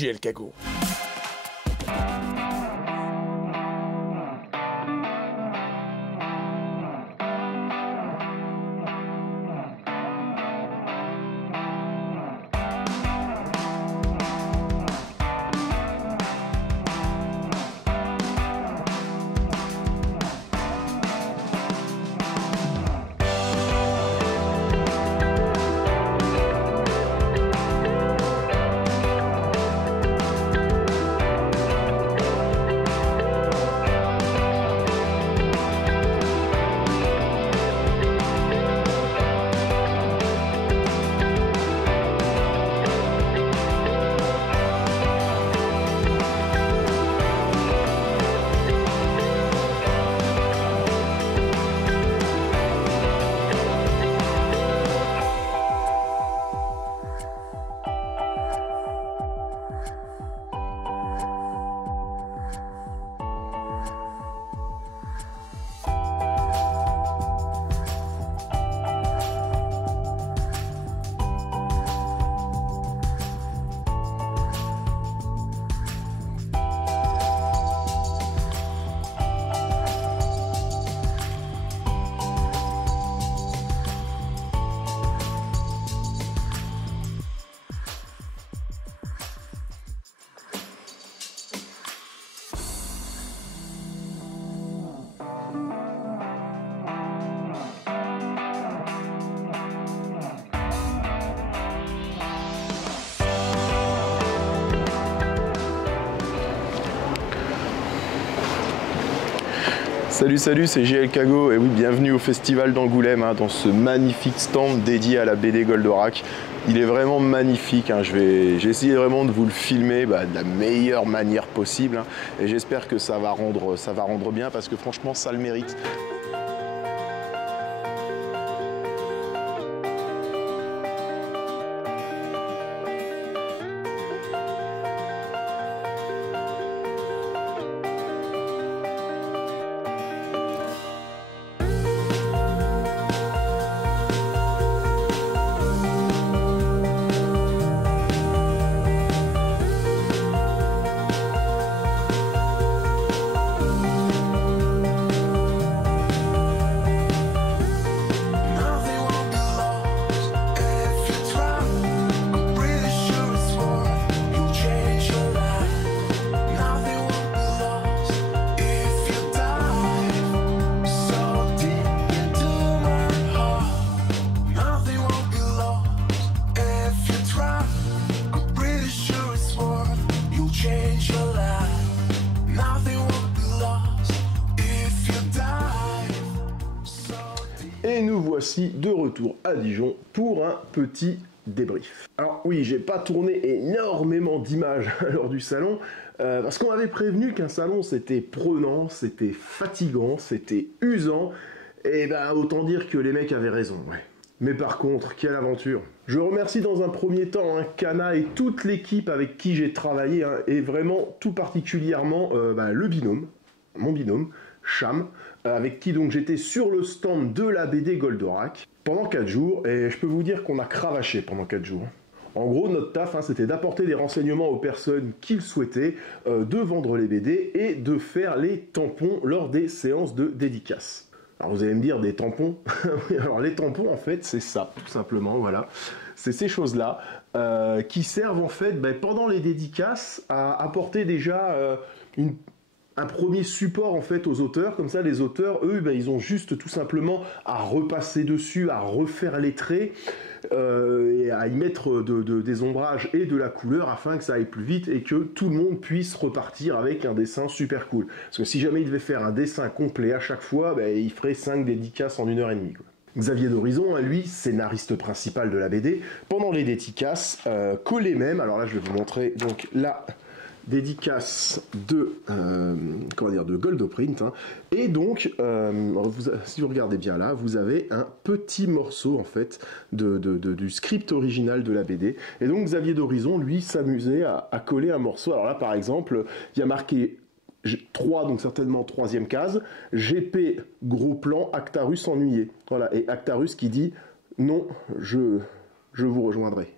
JL Kago. Salut, c'est JL Kago et oui, bienvenue au festival d'Angoulême, dans ce magnifique stand dédié à la BD Goldorak. Il est vraiment magnifique, j'ai essayé vraiment de vous le filmer de la meilleure manière possible et j'espère que ça va rendre bien parce que franchement ça le mérite. Et nous voici de retour à Dijon pour un petit débrief. Alors oui, j'ai pas tourné énormément d'images lors du salon, parce qu'on m'avait prévenu qu'un salon c'était prenant, c'était fatigant, c'était usant, et autant dire que les mecs avaient raison, ouais. Mais par contre, quelle aventure! Je remercie dans un premier temps Kana et toute l'équipe avec qui j'ai travaillé, et vraiment tout particulièrement le binôme, mon binôme, Cham, avec qui donc j'étais sur le stand de la BD Goldorak pendant 4 jours, et je peux vous dire qu'on a cravaché pendant 4 jours. En gros, notre taf, c'était d'apporter des renseignements aux personnes qui le souhaitaient, de vendre les BD et de faire les tampons lors des séances de dédicace. Alors vous allez me dire, des tampons? Alors les tampons, en fait, c'est ça, tout simplement, voilà. C'est ces choses-là qui servent, en fait, pendant les dédicaces, à apporter déjà un premier support, en fait, aux auteurs. Comme ça, les auteurs, eux, ils ont juste tout simplement à repasser dessus, à refaire les traits, et à y mettre des ombrages et de la couleur afin que ça aille plus vite et que tout le monde puisse repartir avec un dessin super cool. Parce que si jamais il devait faire un dessin complet à chaque fois, il ferait 5 dédicaces en 1h30, quoi. Xavier d'Horizon, lui, scénariste principal de la BD, pendant les dédicaces, collait même, alors là je vais vous montrer donc la dédicace de Goldoprint, et donc si vous regardez bien là, vous avez un petit morceau en fait du script original de la BD, et donc Xavier d'Horizon lui s'amusait à coller un morceau. Alors là par exemple, il y a marqué 3, donc certainement 3e case, GP gros plan, Actarus ennuyé. Voilà, et Actarus qui dit non, je vous rejoindrai.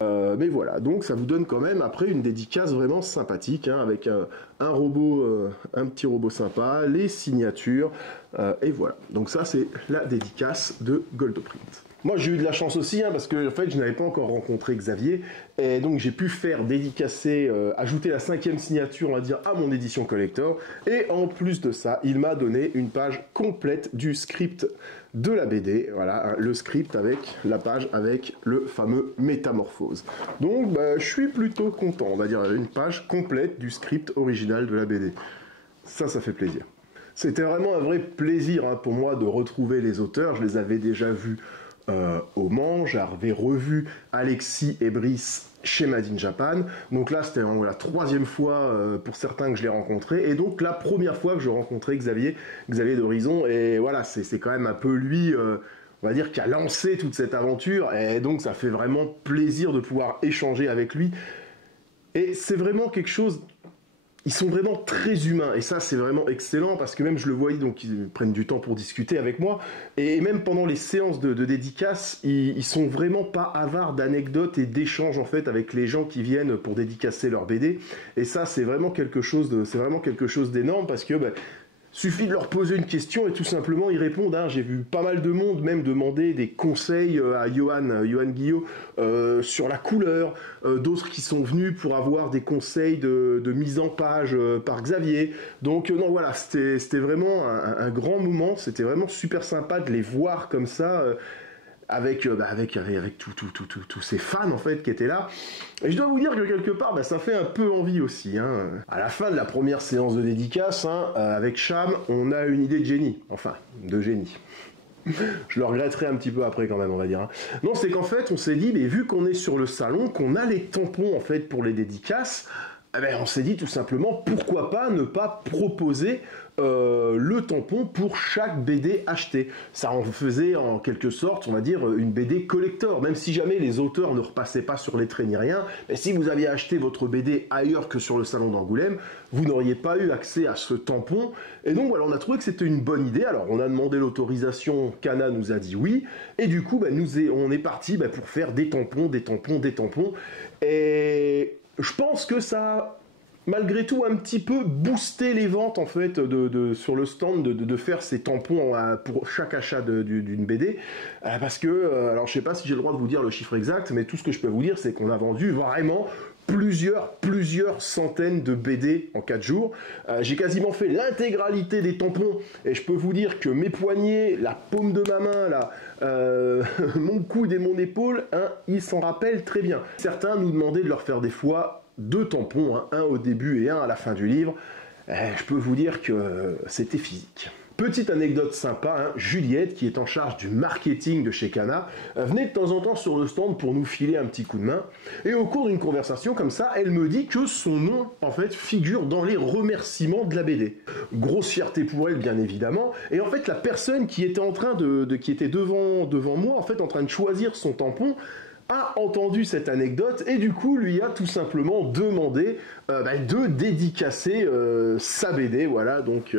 Mais voilà, donc ça vous donne quand même après une dédicace vraiment sympathique, hein, avec un robot, un petit robot sympa, les signatures, et voilà. Donc ça c'est la dédicace de Goldoprint. Moi j'ai eu de la chance aussi, hein, parce que en fait je n'avais pas encore rencontré Xavier, et donc j'ai pu faire dédicacer, ajouter la 5e signature, on va dire, à mon édition collector, et en plus de ça, il m'a donné une page complète du script de la BD, voilà, le script avec la page avec le fameux Métamorphose. Donc bah, je suis plutôt content, on va dire, une page complète du script original de la BD. Ça fait plaisir. C'était vraiment un vrai plaisir, hein, pour moi de retrouver les auteurs, je les avais déjà vus au Mans, j'avais revu Alexis et Brice chez Made in Japan, donc là c'était la 3e fois pour certains que je l'ai rencontré, et donc la première fois que je rencontrais Xavier d'Horizon, et voilà, c'est quand même un peu lui, on va dire, qui a lancé toute cette aventure, et donc ça fait vraiment plaisir de pouvoir échanger avec lui, et c'est vraiment quelque chose... Ils sont vraiment très humains, et ça c'est vraiment excellent, parce que même je le voyais, donc ils prennent du temps pour discuter avec moi, et même pendant les séances de dédicaces, ils sont vraiment pas avares d'anecdotes et d'échanges en fait avec les gens qui viennent pour dédicacer leur BD, et ça c'est vraiment quelque chose d'énorme, parce que suffit de leur poser une question et tout simplement ils répondent, hein. J'ai vu pas mal de monde même demander des conseils à Johan Guillot sur la couleur, d'autres qui sont venus pour avoir des conseils de mise en page par Xavier. Donc non voilà, c'était vraiment un grand moment, c'était vraiment super sympa de les voir comme ça. Avec tous ces fans en fait qui étaient là. Et je dois vous dire que quelque part, ça fait un peu envie aussi, hein. À la fin de la première séance de dédicace, hein, avec Cham, on a une idée de génie. Enfin, de génie. Je le regretterai un petit peu après quand même, on va dire, hein. Non, c'est qu'en fait, on s'est dit, mais vu qu'on est sur le salon, qu'on a les tampons en fait pour les dédicaces, on s'est dit tout simplement, pourquoi pas ne pas proposer le tampon pour chaque BD acheté. Ça en faisait en quelque sorte, on va dire, une BD collector, même si jamais les auteurs ne repassaient pas sur les traits ni rien, mais si vous aviez acheté votre BD ailleurs que sur le salon d'Angoulême, vous n'auriez pas eu accès à ce tampon, et donc voilà, on a trouvé que c'était une bonne idée. Alors on a demandé l'autorisation, Kana nous a dit oui, et du coup on est parti pour faire des tampons, et je pense que ça malgré tout un petit peu booster les ventes en fait sur le stand de faire ces tampons pour chaque achat d'une BD, parce que alors je sais pas si j'ai le droit de vous dire le chiffre exact, mais tout ce que je peux vous dire c'est qu'on a vendu vraiment plusieurs centaines de BD en 4 jours. J'ai quasiment fait l'intégralité des tampons, et je peux vous dire que mes poignets, la paume de ma main là, mon coude et mon épaule, hein, ils s'en rappellent très bien. Certains nous demandaient de leur faire des fois 2 tampons, hein, un au début et un à la fin du livre. Je peux vous dire que c'était physique. Petite anecdote sympa, hein, Juliette, qui est en charge du marketing de chez Kana, venait de temps en temps sur le stand pour nous filer un petit coup de main, et au cours d'une conversation comme ça, elle me dit que son nom, en fait, figure dans les remerciements de la BD. Grosse fierté pour elle, bien évidemment, et en fait, la personne qui était en train qui était devant moi, en fait, en train de choisir son tampon, a entendu cette anecdote et du coup lui a tout simplement demandé de dédicacer sa BD, voilà, donc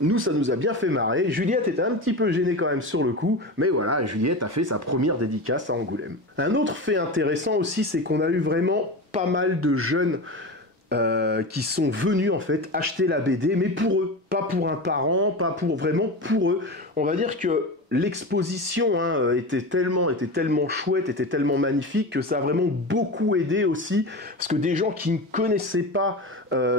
nous ça nous a bien fait marrer. Juliette était un petit peu gênée quand même sur le coup, mais voilà, Juliette a fait sa première dédicace à Angoulême. Un autre fait intéressant aussi, c'est qu'on a eu vraiment pas mal de jeunes qui sont venus en fait acheter la BD, mais pour eux, pas pour un parent, pas pour vraiment pour eux. On va dire que l'exposition était tellement chouette, était tellement magnifique que ça a vraiment beaucoup aidé aussi, parce que des gens qui ne connaissaient pas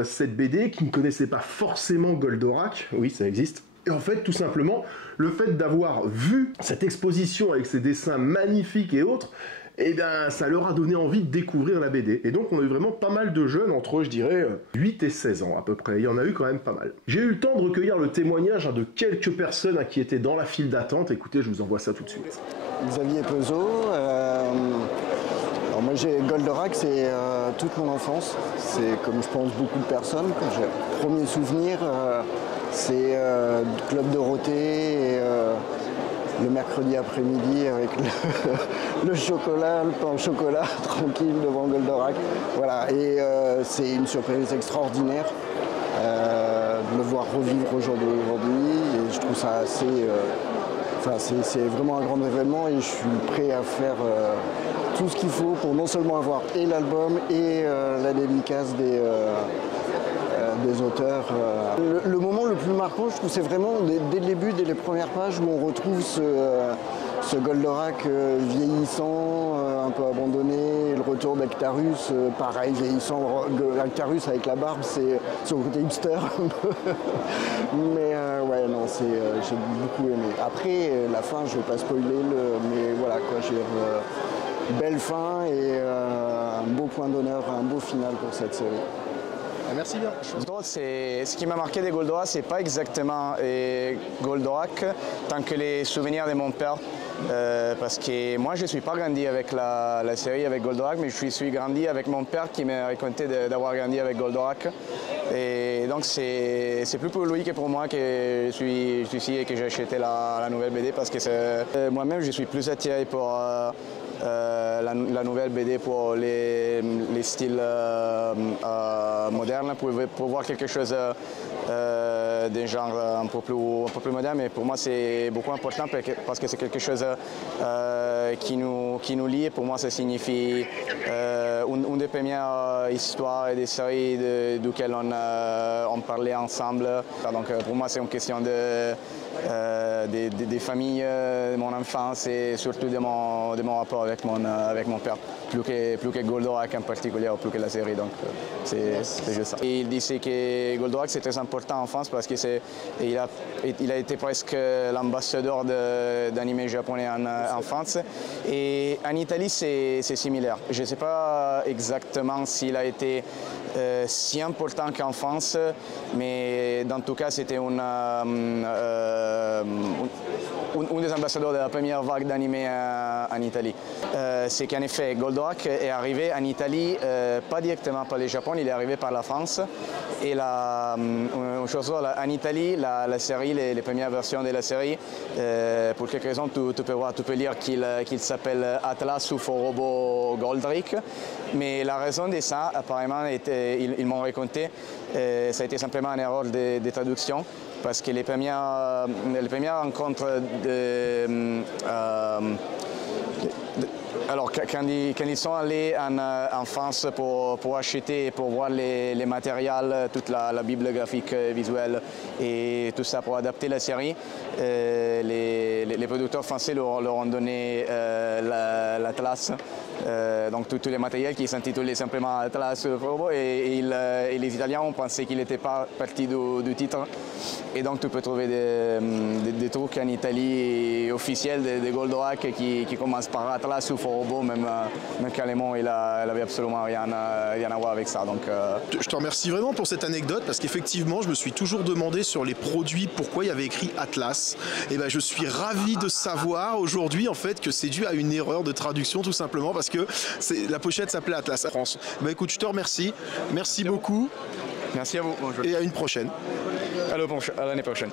cette BD, qui ne connaissaient pas forcément Goldorak, oui ça existe, et en fait tout simplement le fait d'avoir vu cette exposition avec ses dessins magnifiques et autres, et bien ça leur a donné envie de découvrir la BD. Et donc on a eu vraiment pas mal de jeunes, entre je dirais 8 et 16 ans à peu près, il y en a eu quand même pas mal. J'ai eu le temps de recueillir le témoignage de quelques personnes qui étaient dans la file d'attente. Écoutez, je vous envoie ça tout de suite. Xavier Peuzot, alors moi j'ai Goldorak, c'est toute mon enfance, c'est comme je pense beaucoup de personnes, quand j'ai premier souvenir, c'est Club Dorothée et le mercredi après-midi avec le chocolat, le pain au chocolat, tranquille devant Goldorak. Voilà, et c'est une surprise extraordinaire de le voir revivre aujourd'hui. Et je trouve ça assez Enfin, c'est vraiment un grand événement et je suis prêt à faire tout ce qu'il faut pour non seulement avoir et l'album et la dédicace des auteurs. Le moment le plus marquant, je trouve, c'est vraiment dès le début, dès les premières pages, où on retrouve ce Goldorak vieillissant, un peu abandonné, et le retour d'Actarus, pareil, vieillissant. Actarus avec la barbe, c'est son côté hipster un peu. Mais ouais, non, j'ai beaucoup aimé. Après, la fin, je ne vais pas spoiler, mais voilà, quoi, j'ai belle fin et un beau point d'honneur, un beau final pour cette série. Merci bien. Ce qui m'a marqué de Goldorak, c'est pas exactement Goldorak, tant que les souvenirs de mon père. Parce que moi, je ne suis pas grandi avec la série avec Goldorak, mais je suis grandi avec mon père qui m'a raconté d'avoir grandi avec Goldorak. Et donc, c'est plus pour lui que pour moi que je suis ici et que j'ai acheté la nouvelle BD, parce que moi-même, je suis plus attiré pour la nouvelle BD pour les styles modernes, pour voir quelque chose d'un genre un peu plus moderne. Mais pour moi, c'est beaucoup important parce que c'est quelque chose qui nous lie. Pour moi, ça signifie une des premières histoires et des séries duquel on parlait ensemble. Donc pour moi, c'est une question des familles, de mon enfance et surtout de mon rapport avec mon père, plus que Goldorak en particulier, ou plus que la série. Donc c'est juste ça. Et il disait que Goldorak c'est très important en France parce qu'il a été presque l'ambassadeur d'anime japonais en France. Et en Italie c'est similaire. Je ne sais pas exactement s'il a été si important qu'en France, mais dans tout cas c'était un des ambassadeurs de la première vague d'anime en Italie. C'est qu'en effet, Goldorak est arrivé en Italie, pas directement par le Japon, il est arrivé par la France. Et une chose, en Italie, la série, les premières versions de la série, pour quelques raisons, tu peux lire qu'il s'appelle Atlas ou Faux Robot Goldrake. Mais la raison de ça, apparemment, ils m'ont raconté, ça a été simplement une erreur de traduction. Parce que les premières rencontres alors quand ils sont allés en France pour acheter et pour voir les matériels, toute la bibliographie visuelle et tout ça pour adapter la série, les producteurs français leur ont donné l'Atlas. Donc tous les matériels qui s'intitulaient simplement Atlas et les Italiens ont pensé qu'il n'était pas partie du titre. Et donc tu peux trouver des trucs en Italie officiels de Goldorak qui commencent par Atlas ou Faux Robot, même carrément il n'avait absolument rien à voir avec ça. Donc, Je te remercie vraiment pour cette anecdote parce qu'effectivement je me suis toujours demandé sur les produits pourquoi il y avait écrit Atlas. Et ben je suis ravi de savoir aujourd'hui en fait que c'est dû à une erreur de traduction tout simplement parce que la pochette s'appelait Atlas France. Ben écoute, je te remercie. Merci beaucoup. Merci à vous. Bonjour. Et à une prochaine. À l'année prochaine.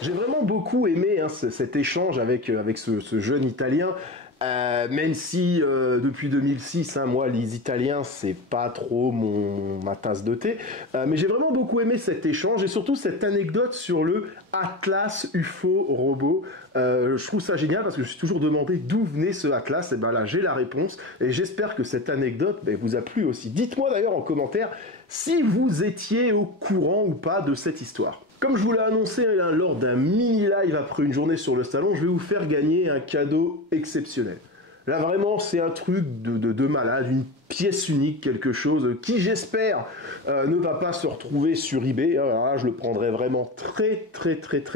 J'ai vraiment beaucoup aimé cet échange avec ce jeune Italien. Même si depuis 2006, moi les Italiens c'est pas trop ma tasse de thé, mais j'ai vraiment beaucoup aimé cet échange et surtout cette anecdote sur le Atlas UFO robot. Je trouve ça génial parce que je me suis toujours demandé d'où venait ce Atlas, et ben là j'ai la réponse et j'espère que cette anecdote vous a plu aussi. Dites-moi d'ailleurs en commentaire si vous étiez au courant ou pas de cette histoire. Comme je vous l'ai annoncé lors d'un mini-live après une journée sur le salon, je vais vous faire gagner un cadeau exceptionnel. Là vraiment c'est un truc de malade, une pièce unique, quelque chose qui j'espère ne va pas se retrouver sur eBay. Alors là je le prendrai vraiment très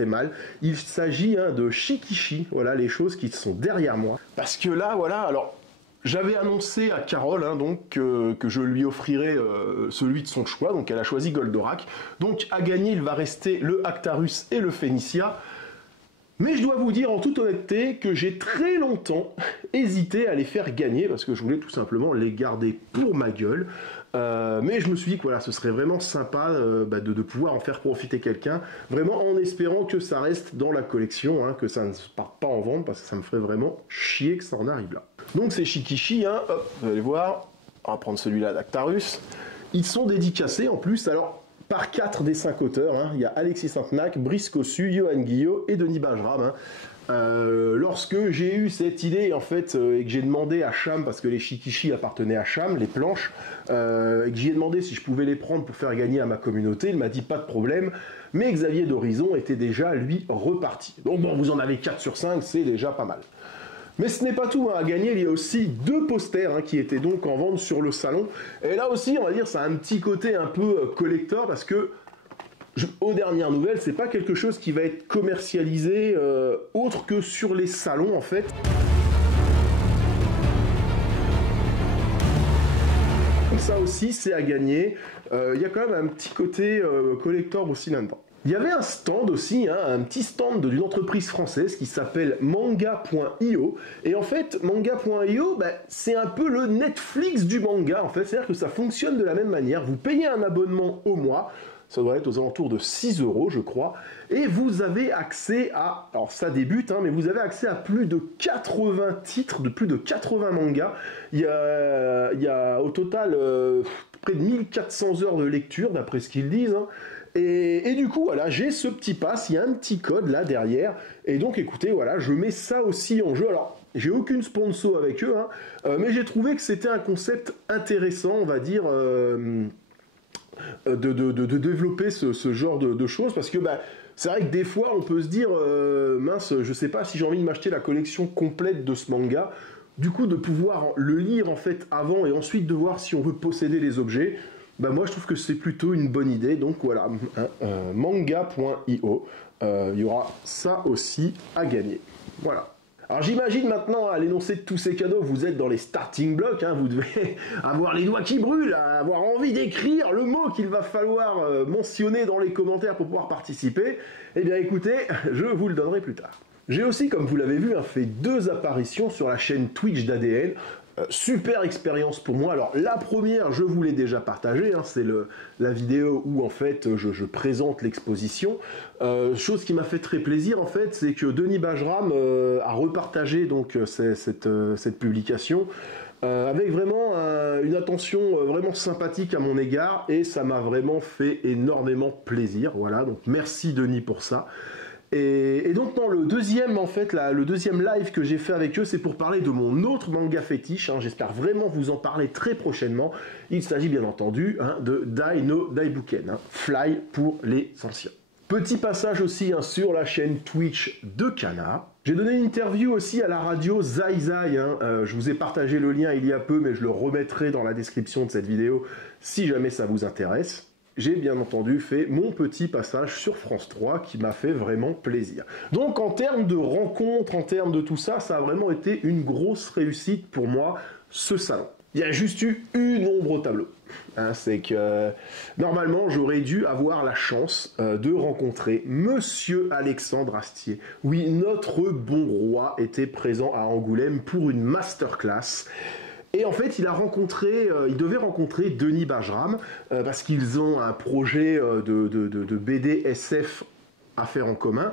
mal. Il s'agit de Shikishi, voilà les choses qui sont derrière moi. Parce que là voilà, alors j'avais annoncé à Carole que je lui offrirais celui de son choix, donc elle a choisi Goldorak. Donc à gagner il va rester le Actarus et le Phénicia. Mais je dois vous dire en toute honnêteté que j'ai très longtemps hésité à les faire gagner parce que je voulais tout simplement les garder pour ma gueule. Mais je me suis dit que voilà, ce serait vraiment sympa de pouvoir en faire profiter quelqu'un, vraiment en espérant que ça reste dans la collection, que ça ne se parte pas en vente parce que ça me ferait vraiment chier que ça en arrive là. Donc c'est Shikishi, hop, vous allez voir, on va prendre celui-là d'Actarus. Ils sont dédicacés en plus, alors par 4 des 5 auteurs. Hein. Il y a Alexis Saintenac, Brice Cossu, Johan Guillot et Denis Bajram. Hein. Lorsque j'ai eu cette idée en fait et que j'ai demandé à Cham, parce que les Shikishi appartenaient à Cham, les planches, et que j'y ai demandé si je pouvais les prendre pour faire gagner à ma communauté, il m'a dit pas de problème, mais Xavier d'Horizon était déjà lui reparti. Donc bon, vous en avez 4 sur 5, c'est déjà pas mal. Mais ce n'est pas tout, hein. À gagner, il y a aussi 2 posters hein, qui étaient donc en vente sur le salon. Et là aussi, on va dire, ça a un petit côté un peu collector, parce que aux dernières nouvelles, c'est pas quelque chose qui va être commercialisé autre que sur les salons en fait. Donc ça aussi, c'est à gagner. Il y a quand même un petit côté collector aussi là-dedans. Il y avait un stand aussi, hein, un petit stand d'une entreprise française qui s'appelle manga.io. Et en fait, manga.io, c'est un peu le Netflix du manga. En fait, c'est-à-dire que ça fonctionne de la même manière. Vous payez un abonnement au mois. Ça doit être aux alentours de 6 €,, je crois. Et vous avez accès à... Alors, ça débute, hein, mais vous avez accès à plus de 80 titres, de plus de 80 mangas. Il y a au total près de 1400 heures de lecture, d'après ce qu'ils disent. Hein. Et du coup, voilà, j'ai ce petit pass, il y a un petit code là derrière. Et donc, écoutez, voilà, je mets ça aussi en jeu. Alors, j'ai aucune sponsor avec eux, hein, mais j'ai trouvé que c'était un concept intéressant, on va dire... de développer ce genre de choses, parce que c'est vrai que des fois on peut se dire mince, je sais pas si j'ai envie de m'acheter la collection complète de ce manga, du coup de pouvoir le lire en fait avant et ensuite de voir si on veut posséder les objets, moi je trouve que c'est plutôt une bonne idée. Donc voilà, manga.io, il y aura ça aussi à gagner. Voilà. Alors j'imagine maintenant, à l'énoncé de tous ces cadeaux, vous êtes dans les starting blocks, hein, vous devez avoir les doigts qui brûlent, avoir envie d'écrire le mot qu'il va falloir mentionner dans les commentaires pour pouvoir participer. Eh bien écoutez, je vous le donnerai plus tard. J'ai aussi, comme vous l'avez vu, fait 2 apparitions sur la chaîne Twitch d'ADN. Super expérience pour moi. Alors la première, je vous l'ai déjà partagée, hein, c'est la vidéo où en fait je présente l'exposition. Chose qui m'a fait très plaisir en fait, c'est que Denis Bajram a repartagé donc cette publication avec vraiment une attention vraiment sympathique à mon égard, et ça m'a vraiment fait énormément plaisir. Voilà, donc merci Denis pour ça. Et donc dans le deuxième le deuxième live que j'ai fait avec eux, c'est pour parler de mon autre manga fétiche, hein. J'espère vraiment vous en parler très prochainement. Il s'agit bien entendu de Dai no Daibuken, hein, Fly pour les anciens. Petit passage aussi sur la chaîne Twitch de Kana. J'ai donné une interview aussi à la radio Zai Zai, hein. Je vous ai partagé le lien il y a peu, mais je le remettrai dans la description de cette vidéo si jamais ça vous intéresse. J'ai bien entendu fait mon petit passage sur France 3 qui m'a fait vraiment plaisir. Donc en termes de rencontres, en termes de tout ça, ça a vraiment été une grosse réussite pour moi, ce salon. Il y a juste eu une ombre au tableau. Hein, c'est que normalement j'aurais dû avoir la chance de rencontrer Monsieur Alexandre Astier. Oui, notre bon roi était présent à Angoulême pour une masterclass. Et en fait, il devait rencontrer Denis Bajram parce qu'ils ont un projet de BD SF à faire en commun.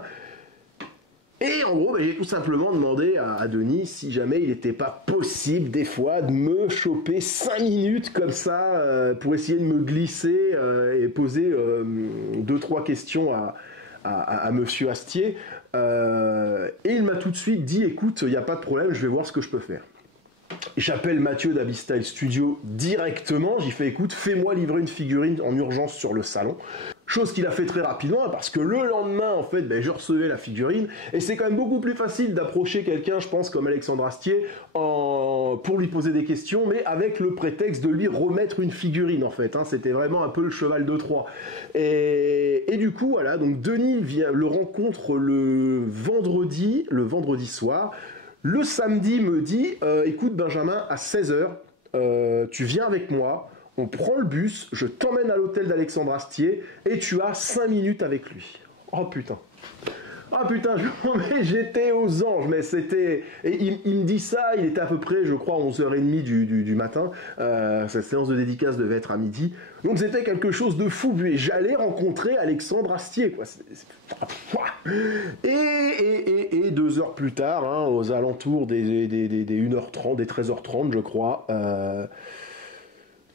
Et en gros, j'ai tout simplement demandé à Denis si jamais il n'était pas possible des fois de me choper 5 minutes comme ça pour essayer de me glisser et poser 2-3 questions à Monsieur Astier. Et il m'a tout de suite dit, écoute, il n'y a pas de problème, je vais voir ce que je peux faire. J'appelle Mathieu d'Abystyle Studio directement, j'ai fait écoute, fais-moi livrer une figurine en urgence sur le salon. Chose qu'il a fait très rapidement, parce que le lendemain, en fait, je recevais la figurine, et c'est quand même beaucoup plus facile d'approcher quelqu'un, je pense, comme Alexandre Astier, pour lui poser des questions, mais avec le prétexte de lui remettre une figurine, en fait. Hein, c'était vraiment un peu le cheval de Troie. Et du coup, voilà, donc Denis le rencontre le vendredi soir. Le samedi me dit, écoute Benjamin, à 16h, tu viens avec moi, on prend le bus, je t'emmène à l'hôtel d'Alexandre Astier et tu as 5 minutes avec lui. Oh putain. Ah putain, mais j'étais aux anges, mais c'était... Et il me dit ça, il était à peu près, je crois, 11h30 du matin. Cette séance de dédicace devait être à midi. Donc c'était quelque chose de fou. Et j'allais rencontrer Alexandre Astier, quoi. Et 2 heures plus tard, hein, aux alentours des 1h30, des 13h30, je crois,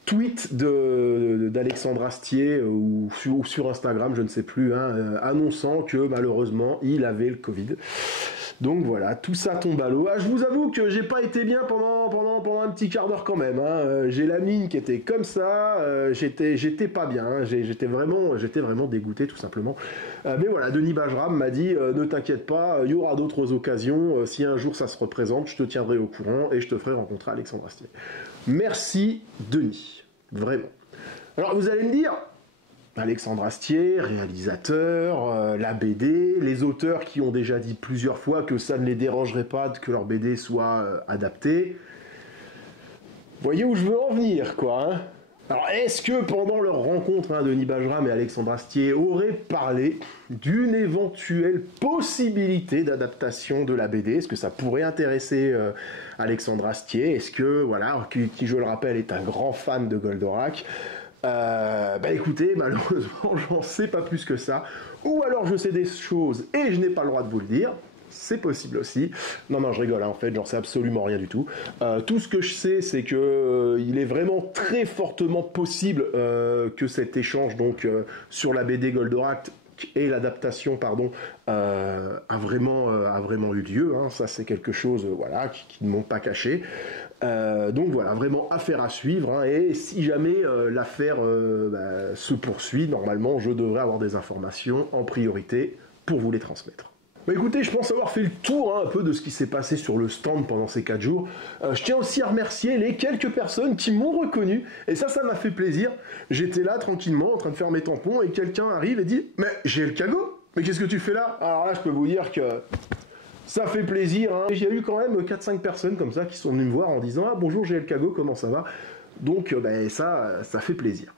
tweet d'Alexandre Astier ou sur Instagram, je ne sais plus, hein, annonçant que malheureusement il avait le Covid. Donc voilà, tout ça tombe à l'eau. Ah, je vous avoue que j'ai pas été bien pendant un petit quart d'heure quand même. Hein. J'ai la mine qui était comme ça, j'étais pas bien, hein. J'étais vraiment dégoûté tout simplement. Mais voilà, Denis Bajram m'a dit ne t'inquiète pas, il y aura d'autres occasions. Si un jour ça se représente, je te tiendrai au courant et je te ferai rencontrer Alexandre Astier. Merci Denis, vraiment. Alors vous allez me dire, Alexandre Astier, réalisateur, la BD, les auteurs qui ont déjà dit plusieurs fois que ça ne les dérangerait pas que leur BD soit adaptée. Voyez où je veux en venir, quoi. Hein. Alors, est-ce que pendant leur rencontre, hein, Denis Bajram et Alexandre Astier auraient parlé d'une éventuelle possibilité d'adaptation de la BD? Est-ce que ça pourrait intéresser Alexandre Astier? Est-ce que, voilà, qui je le rappelle est un grand fan de Goldorak? Écoutez, malheureusement, j'en sais pas plus que ça. Ou alors je sais des choses et je n'ai pas le droit de vous le dire. C'est possible aussi. Non, je rigole, hein, en fait, j'en sais absolument rien du tout. Tout ce que je sais, c'est que il est vraiment très fortement possible que cet échange donc sur la BD Goldorak et l'adaptation, pardon, a vraiment eu lieu. Hein. Ça, c'est quelque chose, voilà, qui ne m'ont pas caché. Donc voilà, vraiment affaire à suivre. Hein. Et si jamais l'affaire se poursuit, normalement, je devrais avoir des informations en priorité pour vous les transmettre. Écoutez, je pense avoir fait le tour un peu de ce qui s'est passé sur le stand pendant ces 4 jours. Je tiens aussi à remercier les quelques personnes qui m'ont reconnu, et ça m'a fait plaisir. J'étais là tranquillement en train de faire mes tampons et quelqu'un arrive et dit « Mais j'ai le Cago, mais qu'est-ce que tu fais là ?» Alors là, je peux vous dire que ça fait plaisir. Hein. Il y a eu quand même 4-5 personnes comme ça qui sont venues me voir en disant « Ah bonjour, j'ai le Cago, comment ça va ?» Donc ça fait plaisir.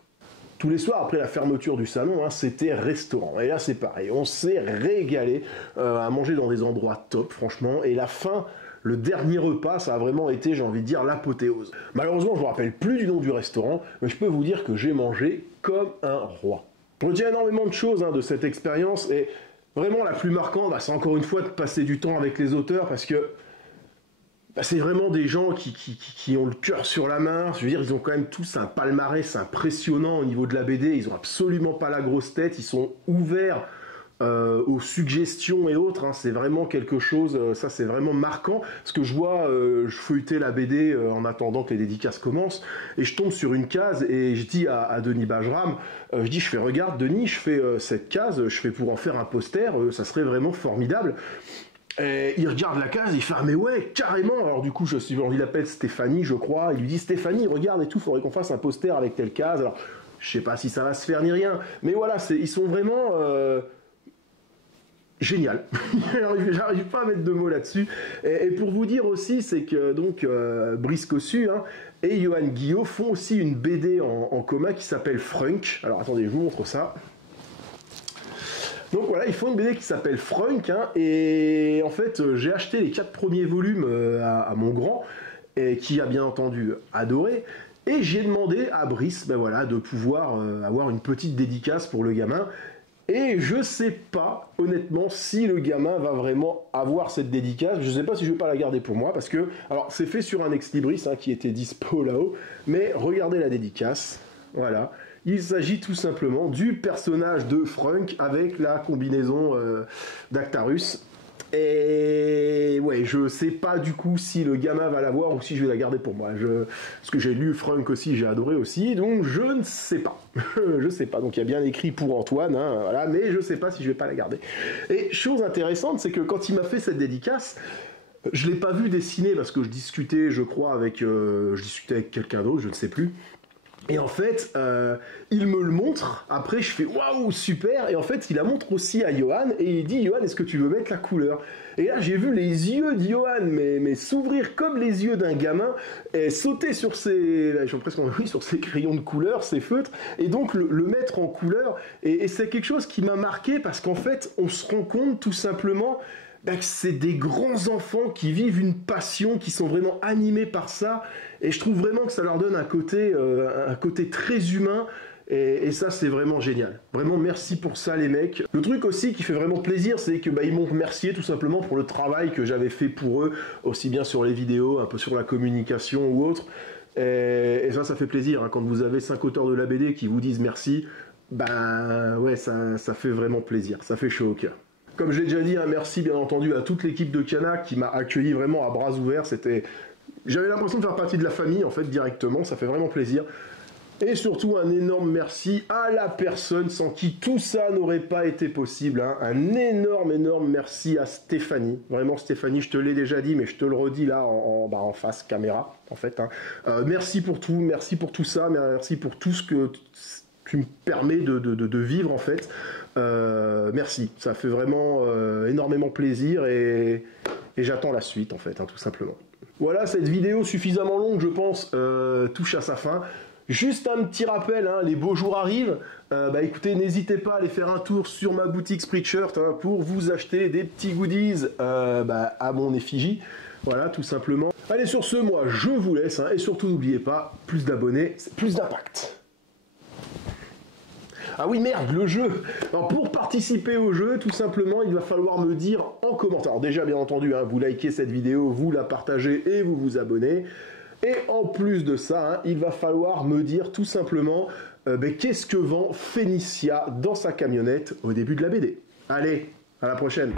Tous les soirs, après la fermeture du salon, hein, c'était restaurant. Et là, c'est pareil. On s'est régalé à manger dans des endroits top, franchement. Et la fin, le dernier repas, ça a vraiment été, j'ai envie de dire, l'apothéose. Malheureusement, je ne me rappelle plus du nom du restaurant, mais je peux vous dire que j'ai mangé comme un roi. Je retiens énormément de choses de cette expérience. Et vraiment, la plus marquante, c'est encore une fois de passer du temps avec les auteurs, parce que c'est vraiment des gens qui ont le cœur sur la main. Je veux dire, ils ont quand même tous un palmarès impressionnant au niveau de la BD. Ils n'ont absolument pas la grosse tête. Ils sont ouverts aux suggestions et autres. Hein. C'est vraiment quelque chose, ça c'est vraiment marquant. Parce que je vois, je feuilletais la BD en attendant que les dédicaces commencent. Et je tombe sur une case et je dis à Denis Bajram, je fais regarde Denis, je fais cette case, je fais pour en faire un poster, ça serait vraiment formidable. Et il regarde la case, il fait ah mais ouais carrément. Alors du coup il appelle Stéphanie je crois, il lui dit Stéphanie regarde et tout, faudrait qu'on fasse un poster avec telle case. Alors je sais pas si ça va se faire ni rien, mais voilà ils sont vraiment génial. J'arrive pas à mettre de mots là-dessus. Et pour vous dire aussi, c'est que donc Brice Cossu et Johan Guillot font aussi une BD en commun qui s'appelle Frunk. Alors attendez, je vous montre ça. Donc voilà, ils font une BD qui s'appelle Frunk, et en fait j'ai acheté les 4 premiers volumes à mon grand, et qui a bien entendu adoré, et j'ai demandé à Brice de pouvoir avoir une petite dédicace pour le gamin, et je sais pas honnêtement si le gamin va vraiment avoir cette dédicace. Je sais pas si je vais pas la garder pour moi, parce que, alors c'est fait sur un ex-libris qui était dispo là-haut, mais regardez la dédicace, voilà. Il s'agit tout simplement du personnage de Frunk avec la combinaison d'Actarus. Et ouais, je sais pas du coup si le gamin va l'avoir ou si je vais la garder pour moi. Parce que j'ai lu Frunk aussi, j'ai adoré aussi, donc je ne sais pas. Je sais pas, donc il y a bien écrit pour Antoine, voilà, mais je sais pas si je vais pas la garder. Et chose intéressante, c'est que quand il m'a fait cette dédicace, je l'ai pas vu dessiner parce que je discutais, je crois, avec quelqu'un d'autre, je ne sais plus. Et en fait, il me le montre, après je fais waouh, super, et en fait il la montre aussi à Johan, et il dit Johan, est-ce que tu veux mettre la couleur? Et là j'ai vu les yeux de Johan, mais s'ouvrir comme les yeux d'un gamin, et sauter sur ses crayons de couleur, ses feutres, et donc le mettre en couleur, et c'est quelque chose qui m'a marqué, parce qu'en fait on se rend compte tout simplement que c'est des grands enfants qui vivent une passion, qui sont vraiment animés par ça, et je trouve vraiment que ça leur donne un côté très humain, et ça c'est vraiment génial. Vraiment merci pour ça les mecs. Le truc aussi qui fait vraiment plaisir, c'est que ils m'ont remercié tout simplement pour le travail que j'avais fait pour eux, aussi bien sur les vidéos, un peu sur la communication ou autre. Et ça fait plaisir, hein, quand vous avez 5 auteurs de la BD qui vous disent merci, ben ouais, ça fait vraiment plaisir, ça fait chaud au cœur. Comme je l'ai déjà dit, un merci bien entendu à toute l'équipe de Canac qui m'a accueilli vraiment à bras ouverts. J'avais l'impression de faire partie de la famille en fait directement, ça fait vraiment plaisir. Et surtout un énorme merci à la personne sans qui tout ça n'aurait pas été possible, hein. Un énorme merci à Stéphanie. Vraiment Stéphanie, je te l'ai déjà dit, mais je te le redis là en face caméra en fait, hein. Merci pour tout, merci pour tout ça, merci pour tout ce que tu me permets de vivre en fait. Merci, ça fait vraiment énormément plaisir et j'attends la suite en fait, hein, tout simplement. Voilà, cette vidéo suffisamment longue je pense touche à sa fin. Juste un petit rappel, hein, les beaux jours arrivent. Écoutez, n'hésitez pas à aller faire un tour sur ma boutique Spreadshirt, hein, pour vous acheter des petits goodies à mon effigie. Voilà, tout simplement. Allez, sur ce, moi, je vous laisse. Hein, et surtout, n'oubliez pas, plus d'abonnés, c'est plus d'impact. Ah oui, merde, le jeu. Alors, pour participer au jeu, tout simplement, il va falloir me dire en commentaire. Alors, déjà, bien entendu, hein, vous likez cette vidéo, vous la partagez et vous vous abonnez. Et en plus de ça, hein, il va falloir me dire tout simplement qu'est-ce que vend Phénicia dans sa camionnette au début de la BD. Allez, à la prochaine.